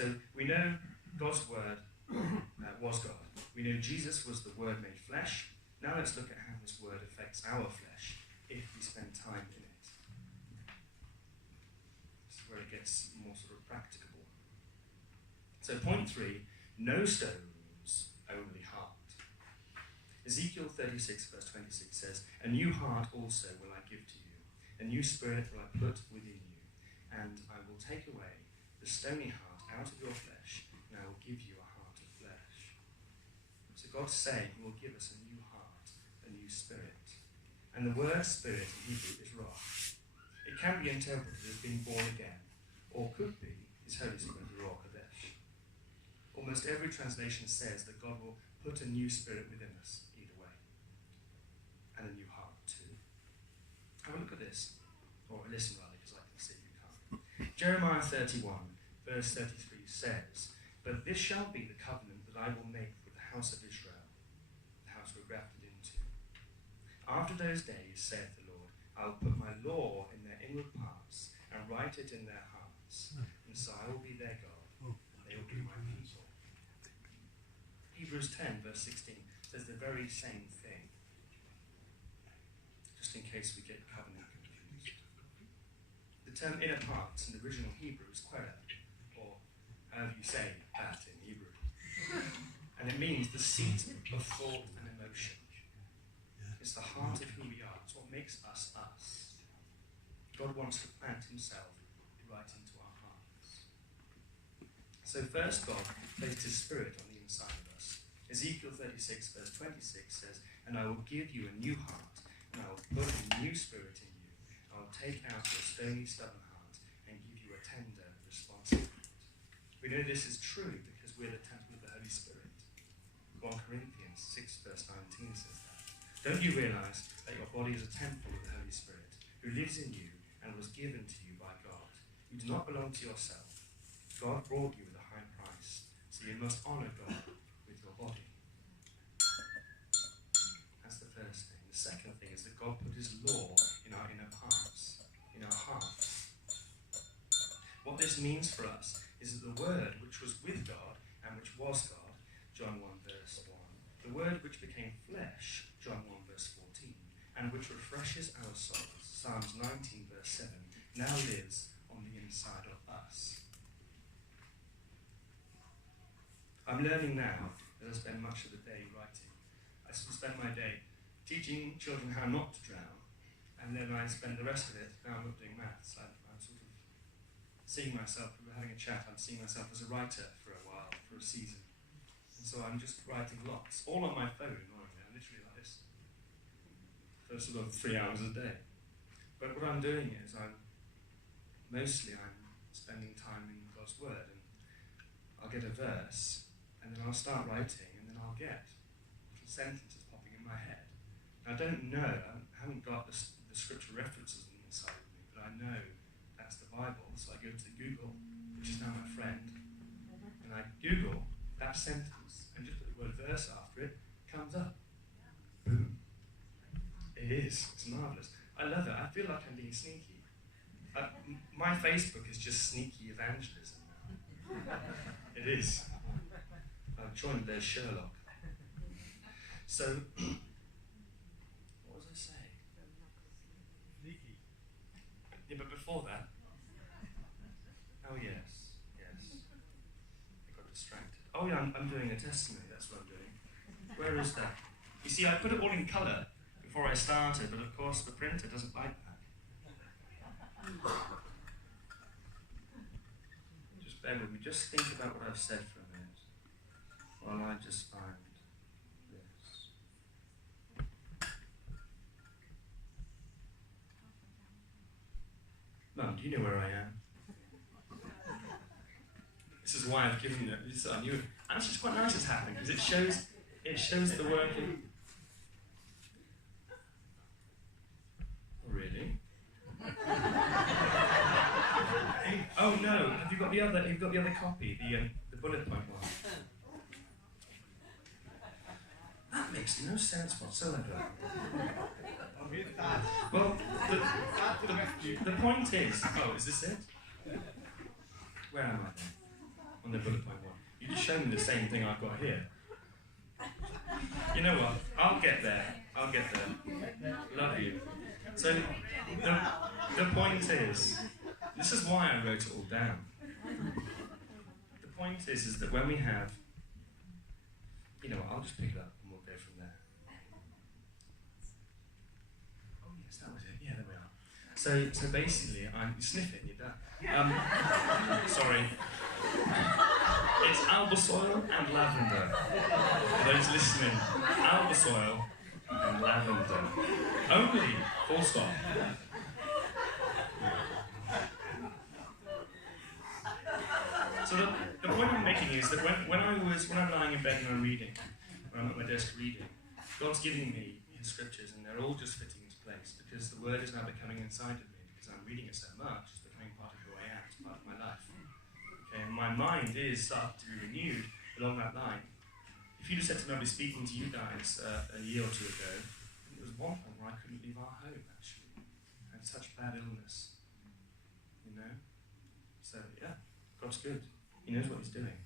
So we know God's word was God. We know Jesus was the word made flesh. Now let's look at how this word affects our flesh if we spend time in it. This is where it gets more sort of practicable. So point 3, no stones, only heart. Ezekiel 36 verse 26 says, "A new heart also will I give to you, a new spirit will I put within you, and I will take away the stony heart out of your flesh, and I will give you a heart of flesh." So God's saying he will give us a new heart, a new spirit. And the word spirit in Hebrew is ruach. It can be interpreted as being born again, or could be his Holy Spirit, the Ruach Kodesh. Almost every translation says that God will put a new spirit within us, either way. And a new heart too. Have a look at this. Or listen rather, because I can see you can't. Jeremiah 31, verse 33 says, "But this shall be the covenant that I will make with the house of Israel, the house we're grafted into. After those days, saith the Lord, I will put my law in their inward parts, and write it in their hearts, and so I will be their God, and they will be my people." Hebrews 10, verse 16 says the very same thing, just in case we get covenant confused. The term inner parts in the original Hebrew is quera, or however you say that in Hebrew. And it means the seat of thought and emotion. It's the heart of who we are. It's what makes us us. God wants to plant himself right into our hearts. So first God placed his spirit on the inside of us. Ezekiel 36 verse 26 says, "And I will give you a new heart, and I will put a new spirit in you. I will take out your stony, stubborn heart, and give you a tender, responsive heart." We know this is true because we're the temple of the Holy Spirit. 1 Corinthians 6 verse 19 says that. "Don't you realize that your body is a temple of the Holy Spirit, who lives in you and was given to you by God? You do not belong to yourself. God bought you with a high price, so you must honor God with your body." That's the first thing. The second thing is that God put his law in our inner parts, in our hearts. What this means for us is that the word which was with God and which was God, John 1 verse 1, the word which became flesh, John 1 verse 14, and which refreshes our souls, Psalms 19 verse 7, now lives on the inside of us. I'm learning now, as I spend much of the day writing, I spend my day teaching children how not to drown, and then I spend the rest of it, now I'm not doing maths, I'm sort of seeing myself, we were having a chat, I'm seeing myself as a writer for a while, for a season. And so I'm just writing lots, all on my phone, annoyingly, I'm literally like this, for sort of 3 hours a day. But what I'm doing is I'm spending time in God's Word, and I'll get a verse, and then I'll start writing, and then I'll get little sentences popping in my head. I don't know, I haven't got the scripture references on the inside of me, but I know that's the Bible, so I go to Google, which is now my friend, and I Google that sentence, and just put the word verse after it, comes up. Boom. It is. It's marvellous. I love it. I feel like I'm being sneaky. My Facebook is just sneaky evangelism now. It is. I've joined their Sherlock. So, what was I saying? Sneaky. Yeah, but before that. Oh, yes. I got distracted. Oh, yeah, I'm doing a testimony. That's what I'm doing. Where is that? You see, I put it all in colour before I started, but of course the printer doesn't like that. Just bear with me. Just think about what I've said for a minute while I just find this. Mum, do you know where I am? This is why I've given it. This I knew it. Actually, it's quite nice it's happening because it shows the working. Really? Oh no! Have you got the other? You've got the other copy, the bullet point one. That makes no sense whatsoever. Well, the point is. Oh, is this it? Where am I then? on the bullet point 1. You just show me the same thing I've got here. You know what? I'll get there. Love you. So the point is, this is why I wrote it all down. The point is that when we have, you know what, I'll just pick it up and we'll go from there. Oh yes, that was it. Yeah, there we are. So basically, you sniff it and you're done. Sorry. It's Albasoil and lavender. For those listening, Albasoil and lavender. Only, full stop. So the point I'm making is that when I'm lying in bed and I'm reading, when I'm at my desk reading, God's giving me His scriptures and they're all just fitting into place because the Word is now becoming inside of me because I'm reading it so much, it's becoming part of who I am, it's part of my life. Okay, and my mind is starting to be renewed along that line. If you'd have said to me, I'll be speaking to you guys a year or two ago, there was one point where I couldn't leave our home, actually. I had such bad illness. You know? So, yeah, God's good. He knows what He's doing.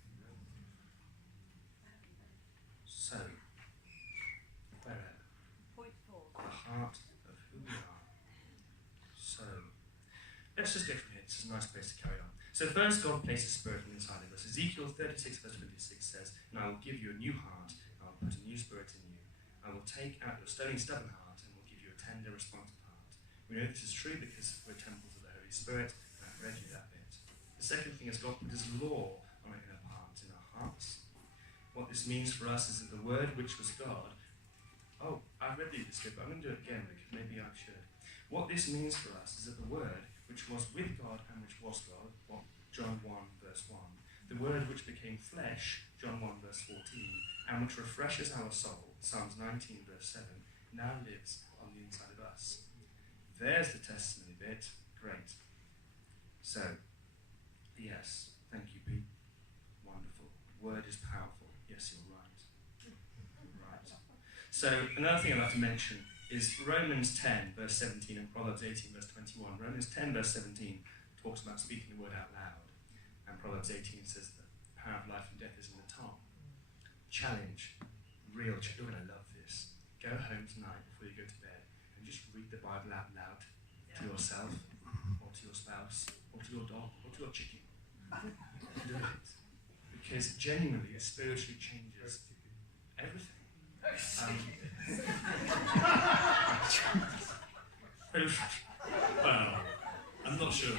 So, where at? Point 4. The heart of who we are. So, let's just go from here. This is a nice place to carry on. So first, God places spirit inside of us. Ezekiel 36 verse 26 says, "And I will give you a new heart, and I will put a new spirit in you. I will take out your stony, stubborn heart, and will give you a tender, responsive heart." We know this is true because we're temples of the Holy Spirit, and I've read you that bit. The second thing is God put His law on our inner parts, in our hearts. What this means for us is that the Word which was God, I've read this bit, but I'm going to do it again because maybe I should. What this means for us is that the Word which was with God and which was God, John 1 verse 1, the Word which became flesh, John 1 verse 14, and which refreshes our soul, Psalms 19 verse 7, now lives on the inside of us. There's the testimony bit. Great. So, yes, thank you, Pete. Wonderful. Word is powerful. Yes, you're right. Right. So, another thing I'd like to mention is Romans 10 verse 17 and Proverbs 18 verse 21. Romans 10 verse 17 talks about speaking the word out loud. And Proverbs 18 says that the power of life and death is in the tongue. Challenge. You're going to love this. Go home tonight before you go to bed and just read the Bible out loud to yourself or to your spouse or to your dog or to your chicken. Do it. Because genuinely it spiritually changes everything. Well, I'm not sure.